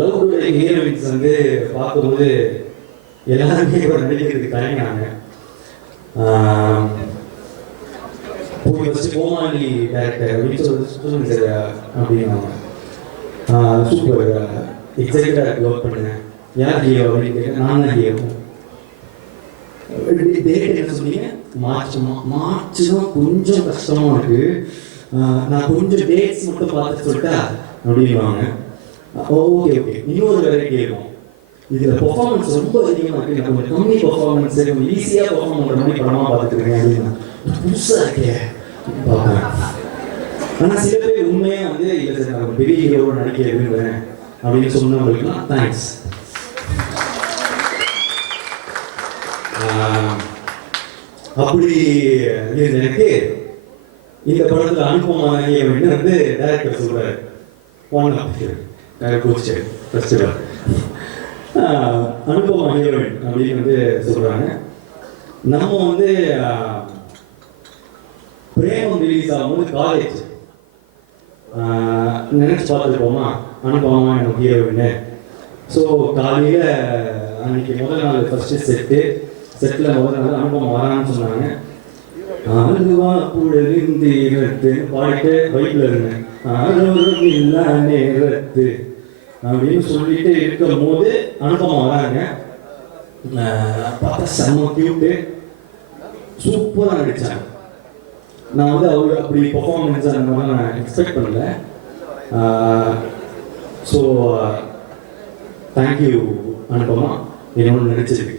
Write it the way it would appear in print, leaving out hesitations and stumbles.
Love today heroines வந்து பார்க்கும்போது எல்லாருமே கூட நடிக்கிறதுக்கு தயங்கினாங்க. போய் ஃபஸ்ட்டு கோமாளி டேரக்டர் அப்படின்னு சொல்லுங்க சார் அப்படின்னாங்க. சூப்பர் எக்ஸைட்டடாக ஒர்க் பண்ணேன். யார் ஹீரோ அப்படின்னு கேட்டேன். நான் தான் ஹீரோ. டேட் என்ன சொன்னீங்க? மார்ச் தான் கொஞ்சம் கஷ்டமாக இருக்குது, நான் கொஞ்சம் டேட்ஸ் மட்டும் பார்த்து சொல்லிட்டா அப்படின்வாங்க. ஓகே ஓகே, இன்னொரு வெரைட்டி இருக்கும். இதில் பெர்ஃபார்மன்ஸ் ரொம்ப அதிகமாக இருக்குது, எனக்கு கொஞ்சம் கம்மி பெர்ஃபார்மன்ஸ், கொஞ்சம் ஈஸியாக பெர்ஃபார்ம் பண்ணுற மாதிரி படமாக பார்த்துருக்கேன் அப்படின்னா புதுசாக இருக்கே பார்க்குறேன். ஆனால் சில பேர் உண்மையாக வந்து இல்லை சார் நான் பெரிய ஹீரோட நடிக்க விரும்புகிறேன் அப்படின்னு சொன்னவங்களுக்குலாம் தேங்க்ஸ். அப்படி எனக்கு இந்த படத்தில் அனுபவமான ஹீரோயின் வந்து டைரக்டர் சொல்கிறார். ஃபெஸ்டிவல் அனுபவமான ஹீரோயின் அப்படின்னு வந்து சொல்கிறாங்க. நம்ம வந்து பிரேமம் ரிலீஸ் ஆகும்போது காலேஜ் நினைச்சு பார்த்துருப்போமா அனுபவமாக எனக்கு ஹீரோயின்னு. ஸோ காலையில் அன்னைக்கு முதல் நாள் ஃபஸ்ட்டு செட்டில் முதல் நாள் அனுபவம் வரான்னு சொன்னாங்க. அழுவா புழலிருந்து பாடிட்டு பைக்கில் இருந்தேன். இல்லா நேரத்து அப்படின்னு சொல்லிட்டு இருக்கும் போது அனுபவம் வராங்க. பார்த்தா செம்ம கியூட்டு, சூப்பராக நடித்தாங்க. நான் வந்து அவங்க அப்படி பர்ஃபார்மன்ஸ் அந்த மாதிரி நான் எக்ஸ்பெக்ட் பண்ணல. ஸோ தேங்க்யூ அனுபவமாக என்னோட நடிச்சதுக்கு.